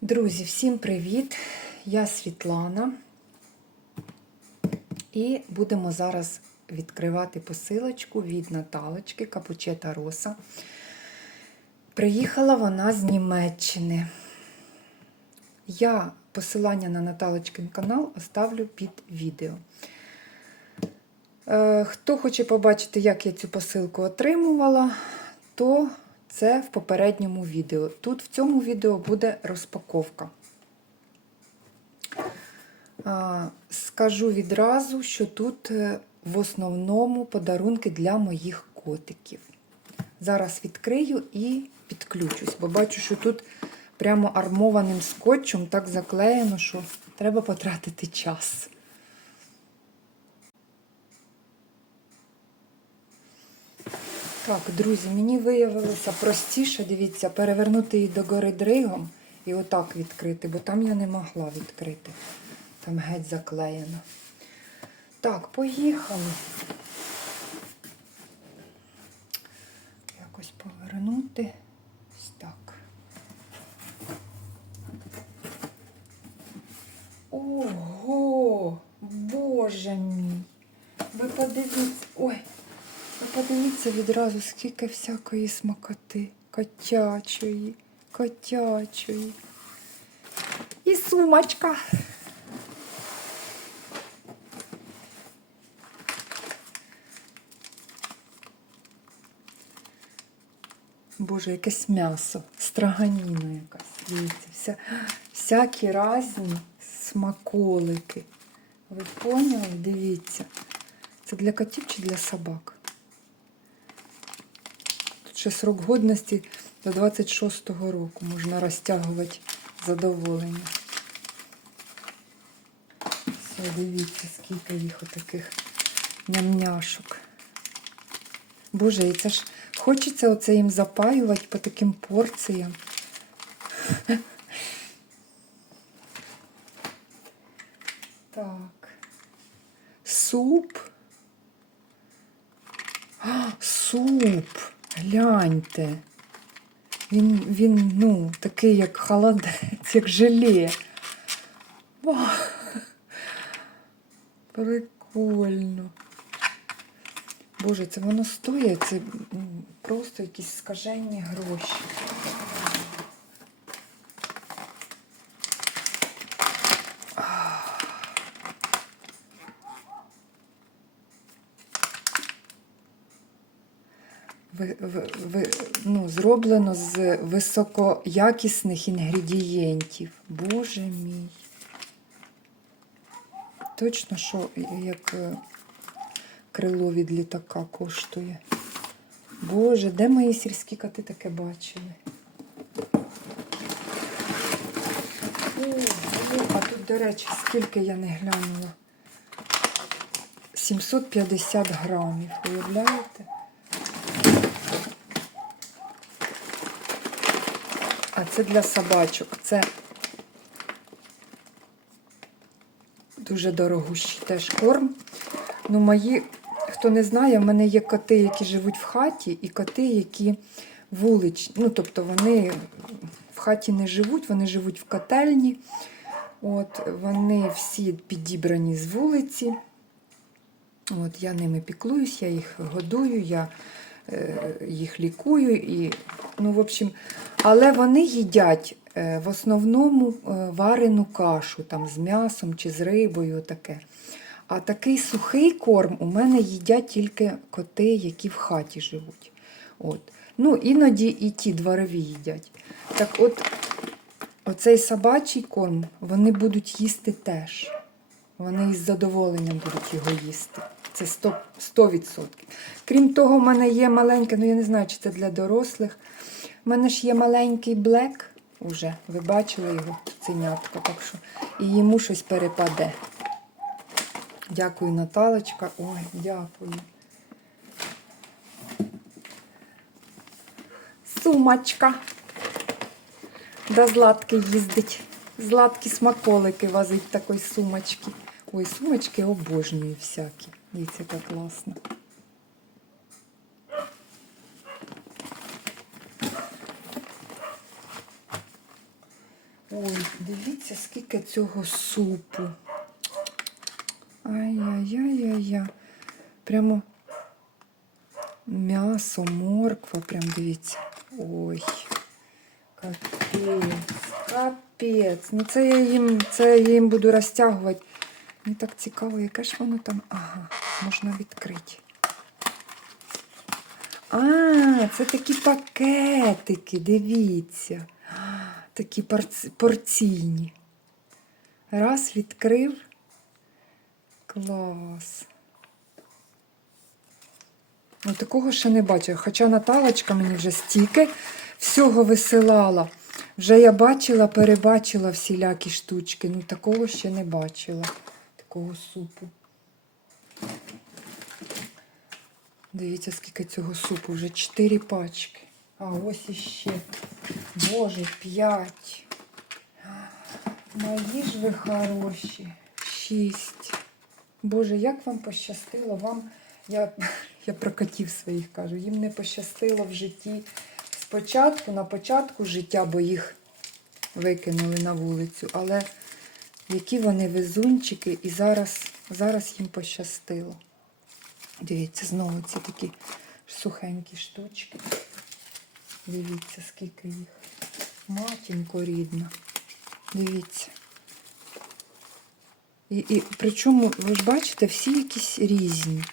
Друзі, всім привіт! Я Світлана. І будемо зараз відкривати посилочку від Наталочки Капучета Роса. Приїхала вона з Німеччини. Я посилання на Наталочкин канал оставлю під відео. Е, Хто хоче побачити, як я цю посилку отримувала, то це в попередньому відео. Тут в цьому відео буде розпаковка. Скажу відразу, що тут е, в основному подарунки для моїх котиків. Зараз відкрию і підключусь, бо бачу, що тут прямо армованим скотчем так заклеєно, що треба потратити час. Так, друзі, мені виявилося простіше, дивіться, перевернути її догори дригом і отак відкрити, бо там я не могла відкрити. Там геть заклеєно. Так, поїхали. Якось повернути. Ось так. Ого! Боже мій! Ви подивіться. Ой! Подивіться відразу, скільки всякої смакоти. Котячої, котячої. І сумочка. Боже, якесь м'ясо, страганіна якась. Дивіться, вся, всякі різні смаколики. Ви поняли? Дивіться. Це для котів чи для собак? Ще срок годності до 26-го року можна розтягувати задоволення. Все, дивіться, скільки їх отаких нямняшок. Боже, і це ж хочеться оце їм запаювати по таким порціям. Так. Суп. А, суп. Гляньте. Він, він, ну, такий, як холодець, як желе. О, прикольно. Боже, це воно стоїть, це просто якісь скажені гроші. Ви, ви, ви, ну, зроблено з високоякісних інгредієнтів. Боже мій. Точно, що як е, крило від літака коштує. Боже, де мої сільські коти таке бачили? А тут, до речі, скільки я не глянула. 750 грамів, уявляєте? А це для собачок. Це дуже дорогущий теж корм. Ну, мої, хто не знає, в мене є коти, які живуть в хаті, і коти, які вуличні. Ну, тобто вони в хаті не живуть, вони живуть в котельні. От, Вони всі підібрані з вулиці. От, Я ними піклуюсь, я їх годую, я їх лікую. І, ну, в общем, але вони їдять е, в основному е, варену кашу там, з м'ясом чи з рибою. таке. А такий сухий корм у мене їдять тільки коти, які в хаті живуть. От. Ну, Іноді і ті дворові їдять. Так от, оцей собачий корм вони будуть їсти теж. Вони із задоволенням будуть його їсти. Це 100%. 100%. Крім того, в мене є маленьке, ну я не знаю, чи це для дорослих. У мене ж є маленький блек уже. Ви бачили його, ценятко, так що і йому щось перепаде. Дякую, Наталочка. Ой, дякую. Сумочка. До Златки їздить. Златки смаколики возить такої сумочки. Ой, сумочки обожнюю всякі. Дивіться, як класно. Ой, дивіться, скільки цього супу. Ай-яй-яй-яй-яй. Прямо м'ясо, морква, прям дивіться. Ой. Капець. Капець. Ну це я їм, це я їм буду розтягувати. Мені так цікаво, яке ж воно там. Ага, можна відкрити. А, це такі пакетики, дивіться. Такі порційні. Раз відкрив. Клас. Ну, такого ще не бачила. Хоча Наталочка мені вже стільки всього висилала. Вже я бачила, перебачила всілякі штучки. Ну, такого ще не бачила. Такого супу. Дивіться, скільки цього супу. Вже 4 пачки. А ось іще. Боже, 5. Мої ж ви хороші. 6. Боже, як вам пощастило, вам, я, я про котів своїх кажу, їм не пощастило в житті спочатку, на початку життя, бо їх викинули на вулицю. Але які вони везунчики, і зараз, зараз їм пощастило. Дивіться, знову ці такі сухенькі штучки. Дивіться, скільки їх. Матінко рідна. Дивіться. І, і причому, ви ж бачите, всі якісь різні.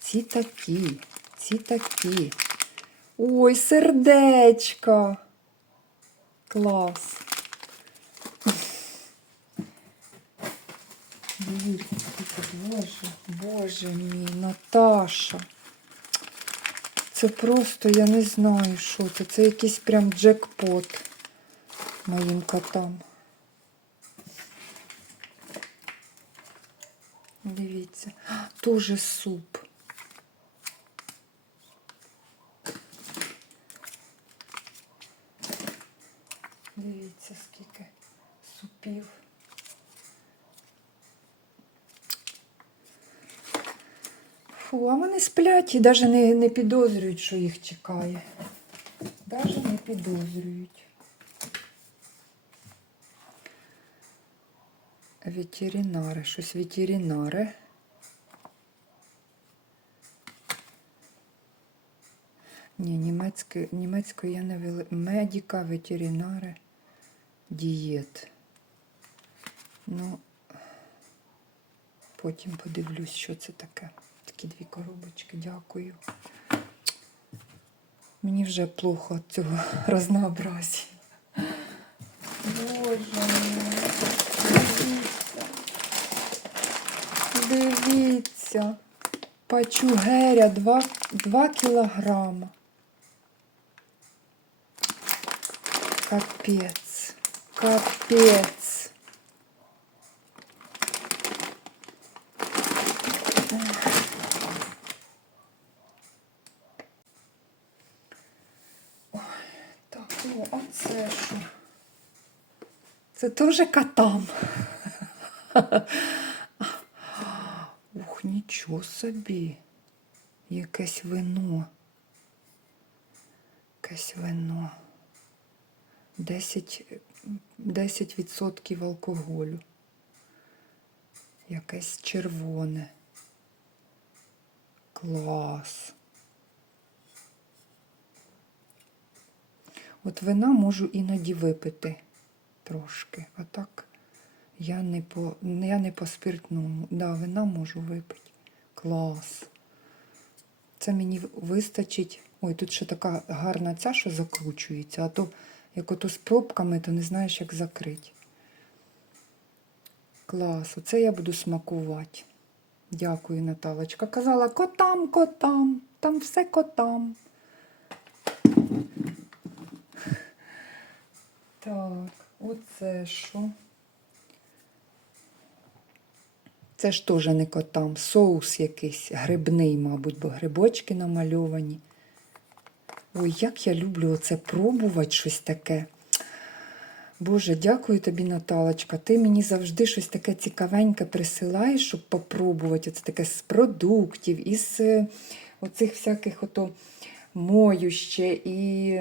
Ці такі, ці такі. Ой, сердечко. Клас. Дивіться, скільки, боже, боже мій, Наташа. Це просто, я не знаю, що це. Це якийсь прям джекпот моїм котам. Дивіться. Тоже суп. Дивіться, скільки супів. Фу, а вони сплять і навіть не, не підозрюють, що їх чекає. Навіть не підозрюють. Ветеринари, щось ветеринари. Ні, німецької, німецької я не вели. Медіка, ветеринари, дієт. Ну, потім подивлюсь, що це таке. Такі дві коробочки, дякую. Мені вже плохо від цього разнообразія. Боже мій. Дивіться. Дивіться. Пачугеря 2, 2 кілограма. Капець. Капець. Ой, так, о, а це що? Це теж котам. Ух, нічого собі. Якесь вино. Якесь вино. 10, 10% алкоголю. Якесь червоне. Клас. От вина можу іноді випити трошки. А так я не по, я не по спиртному. Да, вина можу випити. Клас. Це мені вистачить. Ой, тут ще така гарна ця, що закручується, а то як ото з пробками, то не знаєш, як закрити. Клас, оце я буду смакувати. Дякую, Наталочка. Казала, котам, котам, там все котам. Так, оце що? Це ж теж не котам. Соус якийсь грибний, мабуть, бо грибочки намальовані. Ой, як я люблю оце пробувати щось таке. Боже, дякую тобі, Наталочка. Ти мені завжди щось таке цікавеньке присилаєш, щоб попробувати. Це таке з продуктів, із е, оцих всяких ото моюще, і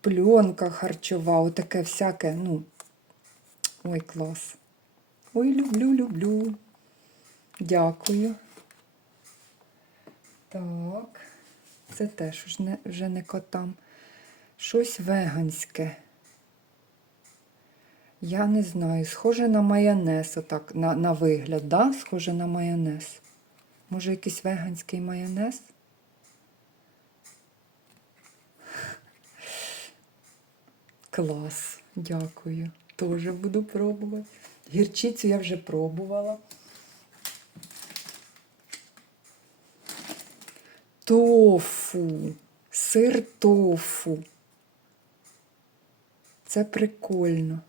пленка харчова, отаке всяке. Ну, ой, клас. Ой, люблю, люблю. Дякую. Так, це теж вже не, вже не котам. Щось веганське. Я не знаю, схоже на майонез, отак, на, на вигляд, да? Схоже на майонез. Може, якийсь веганський майонез? Клас, дякую. Тоже буду пробувати. Гірчицю я вже пробувала. Тофу. Сир тофу. Це прикольно.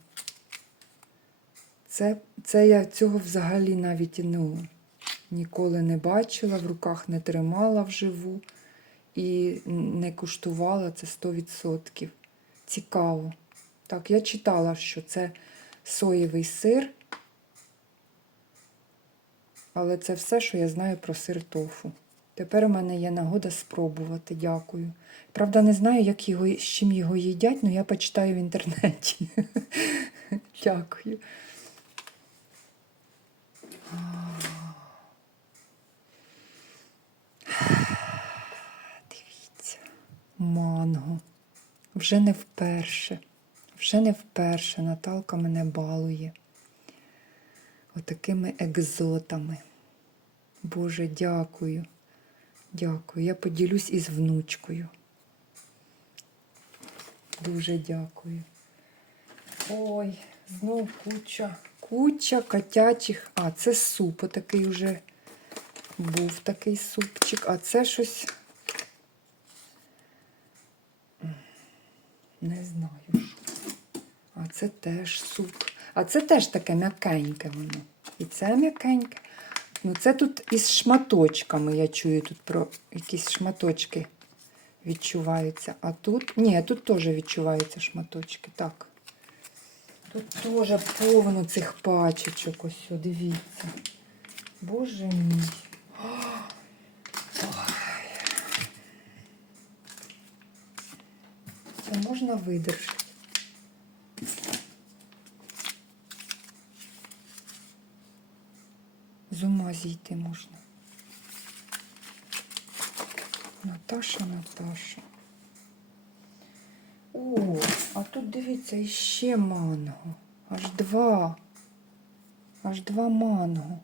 Це, це я цього взагалі навіть ну, ніколи не бачила, в руках не тримала вживу і не куштувала це 100%. Цікаво. Так, я читала, що це соєвий сир, але це все, що я знаю про сир тофу. Тепер у мене є нагода спробувати, дякую. Правда, не знаю, як його, з чим його їдять, але я почитаю в інтернеті. Дякую. Дивіться, манго. Вже не вперше. Вже не вперше Наталка мене балує. Отакими екзотами. Боже, дякую. Дякую. Я поділюсь із внучкою. Дуже дякую. Ой, знов куча, куча котячих. А, це суп, отакий вже був такий супчик, а це щось. Не знаю. А це теж суп. А це теж таке м'якеньке воно. І це м'якеньке. Ну, це тут із шматочками, я чую, тут про якісь шматочки відчуваються. А тут. Ні, тут теж відчуваються шматочки. Так. Тут теж повно цих пачечок. Ось, дивіться. Боже мій. Ой. Це можна видержати. З ума зійти можна. Наташа, Наташа. О, а тут дивіться іще манго. Аж два. Аж два манго.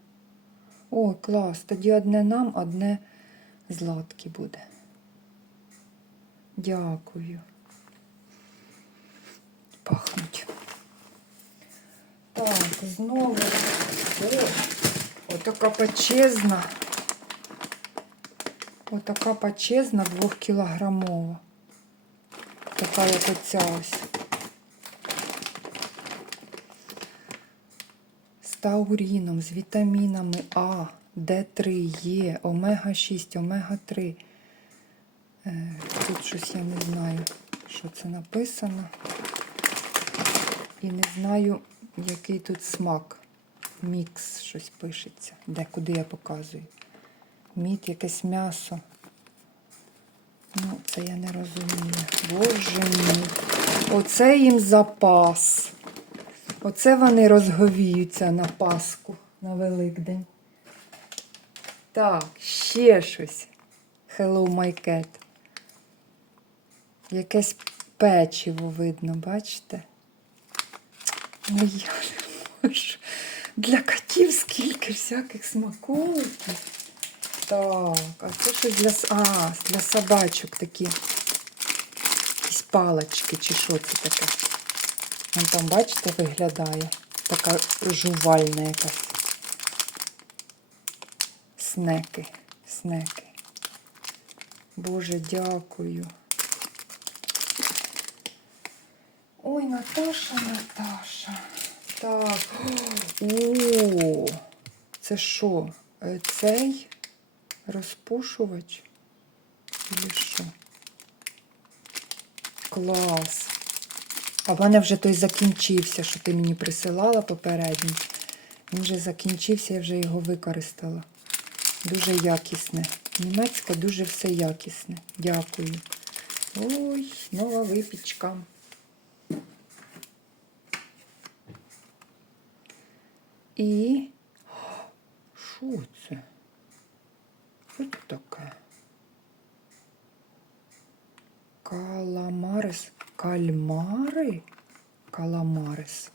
Ой, клас. Тоді одне нам, одне златки буде. Дякую. Пахнуть. Так, знову. О, отака пачезна. Отака пачезна двохкілограмова. Така як оця ось. З тауріном, з вітамінами А, Д3, Е, омега-6, омега-3. Е, Тут щось я не знаю, що це написано. І не знаю, який тут смак. Мікс щось пишеться. Де, куди я показую. Мід, якесь м'ясо. Ну, це я не розумію. Боже мій. Оце їм запас. Оце вони розговіються на Пасху, на Великдень. Так, ще щось. Hello, my cat. Якесь печиво видно, бачите? Ну, я не можу. Для котів скільки всяких смаколиків. Так, а це щось для, а, для собачок такі. Якісь палочки чи що це таке. Вон там, бачите, виглядає. Така жувальна якась. Снеки. Снеки. Боже, дякую. Ой, Наташа, Наташа. Так. О, це що? Е, Цей розпушувач? Чи що? Клас. А в мене вже той закінчився, що ти мені присилала попередній. Він вже закінчився, я вже його використала. Дуже якісне. Німецька дуже все якісне. Дякую. Ой, нова випічка. І. Що це? Що це таке? Каламарис. Кальмари? Каламарис.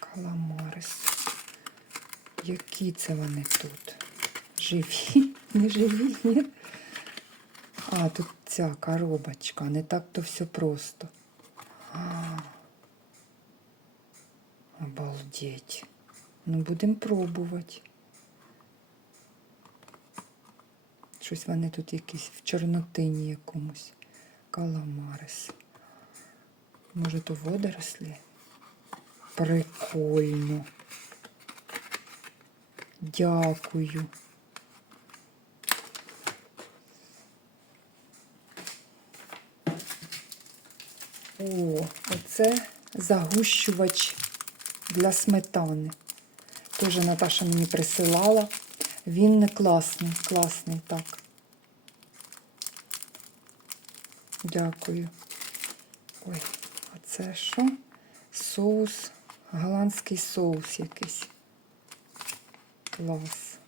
Каламарис. Які це вони тут? Живі? Не живі? Ні? А, тут ця коробочка. Не так то все просто. А, обалдеть. Ну, будемо пробувати. Щось вони тут якісь в чорнотині якомусь. Каламарис. Може, то водорослі? Прикольно. Дякую. О, оце загущувач для сметани. Тоже Наташа мені присилала. Він не класний, класний так. Дякую. Ой, а це що? Соус, голландський соус якийсь. Клас.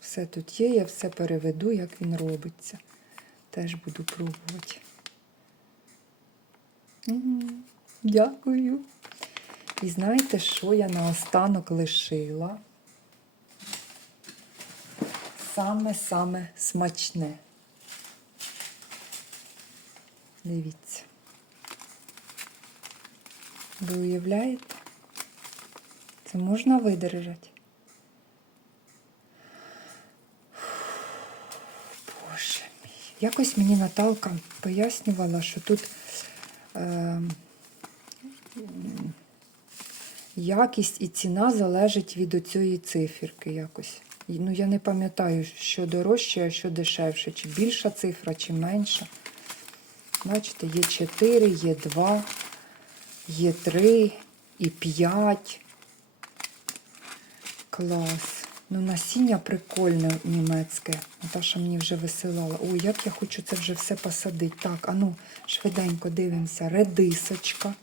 Все тут є, я все переведу, як він робиться. Теж буду пробувати. Дякую. І знаєте, що я наостанок лишила? Саме-саме смачне. Дивіться. Ви уявляєте? Це можна видержати? Боже мій. Якось мені Наталка пояснювала, що тут е, якість і ціна залежить від оцієї циферки якось. Ну, я не пам'ятаю, що дорожче, а що дешевше. Чи більша цифра, чи менша. Бачите, є 4, є 2, є 3 і 5. Клас. Ну, насіння прикольне німецьке. Наташа мені вже висилала. Ой, як я хочу це вже все посадити. Так, а ну, швиденько дивимося. Редисочка.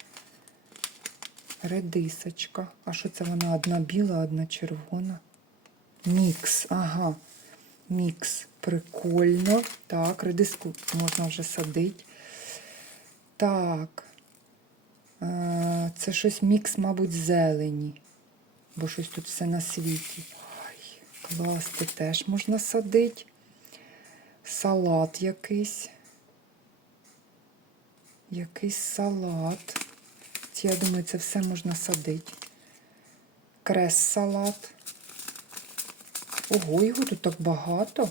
Редисочка. А що це вона? Одна біла, одна червона. Мікс, ага. Мікс. Прикольно. Так, редиску можна вже садити. Так. Е, Це щось мікс, мабуть, зелені. Бо щось тут все на світі. Ой, клас, це теж можна садити. Салат якийсь. Якийсь салат. Це, я думаю, це все можна садити. Крес-салат. Ого, його тут так багато.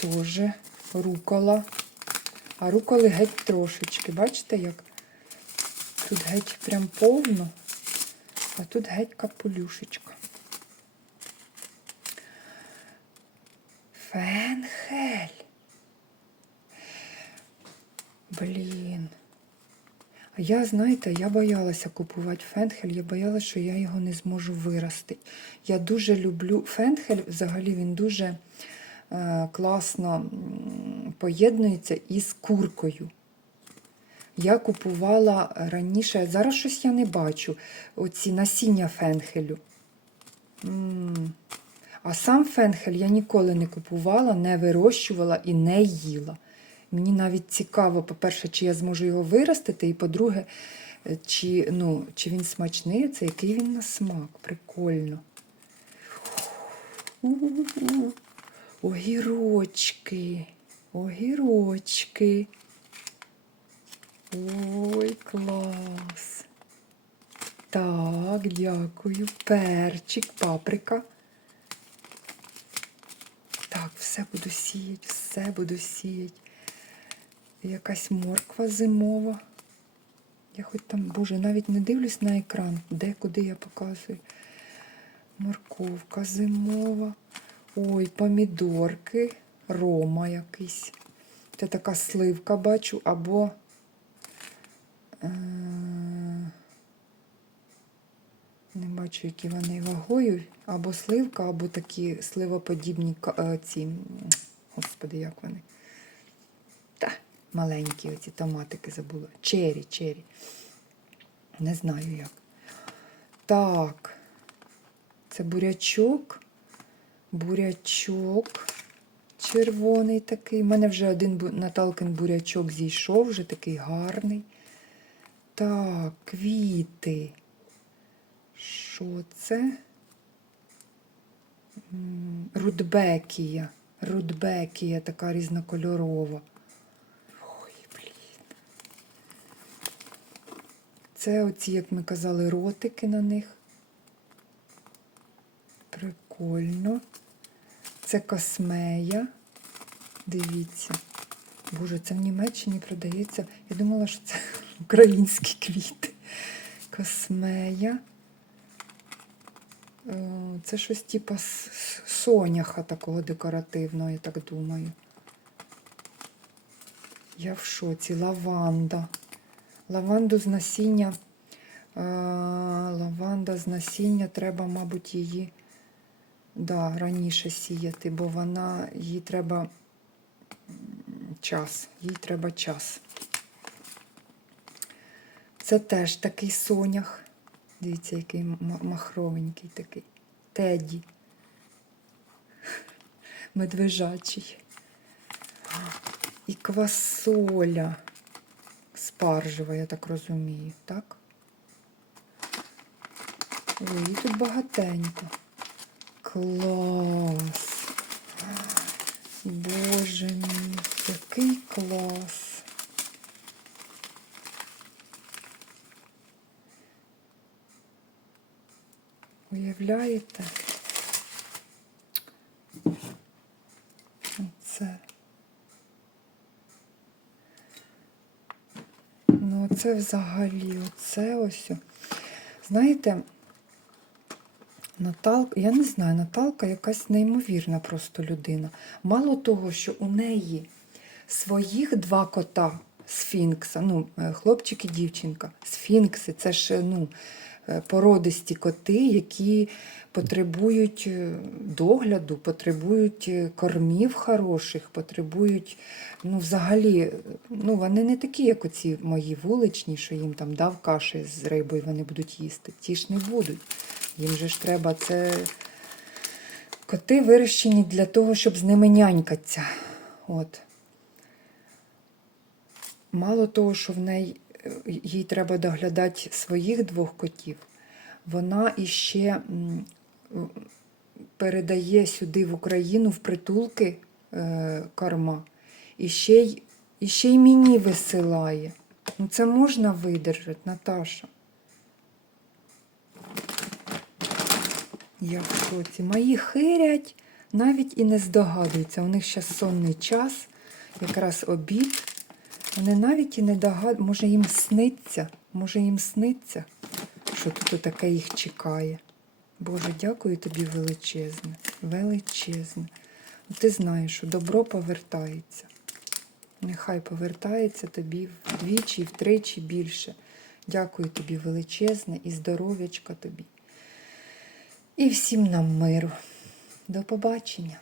Тоже рукола. А руколи геть трошечки. Бачите, як? Тут геть прям повно, а тут геть капелюшечка. Фенхель. Блін. Я, знаєте, я боялася купувати фенхель, я боялася, що я його не зможу виростити. Я дуже люблю фенхель, взагалі він дуже е, класно поєднується із куркою. Я купувала раніше, зараз щось я не бачу, оці насіння фенхелю. М. А сам фенхель я ніколи не купувала, не вирощувала і не їла. Мені навіть цікаво, по-перше, чи я зможу його виростити, і по-друге, е, чи, ну, чи він смачний, це який він на смак. Прикольно. У-у-у. Огірочки. Огірочки. Ой, клас. Так, дякую. Перчик, паприка. Так, все буду сіяти, все буду сіяти. Якась морква зимова. Я хоч там, боже, навіть не дивлюсь на екран, де, куди я показую. Морковка зимова. Ой, помідорки, рома якийсь. Це така сливка бачу, або. Е, Не бачу, які вони вагою. Або сливка, або такі сливоподібні е, ці. Господи, як вони? Маленькі оці томатики забула. Чері, чері. Не знаю як. Так. Це бурячок. Бурячок червоний такий. У мене вже один Наталкин бурячок зійшов, вже такий гарний. Так, квіти. Що це? Рудбекія. Рудбекія така різнокольорова. Ой, блін. Це оці, як ми казали, ротики на них. Прикольно. Це космея. Дивіться. Боже, це в Німеччині продається. Я думала, що це українські квіти. Космея. Е, Це щось с- соняха такого декоративного, я так думаю. Я в шоці. Лаванда. Лаванду з насіння. е, Лаванда з насіння треба, мабуть, її да, раніше сіяти, бо вона їй треба час. Їй треба час. Це теж такий сонях. Дивіться, який махровенький такий. Теді. Медвежачий. І квасоля спаржева, я так розумію, так? Ой, тут багатенько. Клас. Боже мій, який клас. Уявляєте? Оце. Ну, оце взагалі, оце ось. Знаєте, Наталка, я не знаю, Наталка якась неймовірна просто людина. Мало того, що у неї своїх два кота сфінкса, ну, е, хлопчик і дівчинка. Сфінкси це ж ну, е, породисті коти, які потребують е, догляду, потребують е, кормів хороших, потребують, ну, взагалі, е, ну, вони не такі, як оці мої вуличні, що їм там дав каші з рибою, вони будуть їсти. Ті ж не будуть. Їм же ж треба це. Коти вирощені для того, щоб з ними нянькатися. От. Мало того, що в неї е, їй треба доглядати своїх двох котів, вона іще передає сюди в Україну в притулки е, корма. І ще й, і ще й мені висилає. Ну це можна видержати, Наташа. Я в. Мої хирять, навіть і не здогадуються. У них зараз сонний час, якраз обід. Вони навіть і не догадуються, може їм сниться, може їм сниться, що тут таке їх чекає. Боже, дякую тобі величезне, величезне. Ти знаєш, що добро повертається. Нехай повертається тобі вдвічі, і втричі більше. Дякую тобі величезне і здоров'ячка тобі. І всім нам миру. До побачення.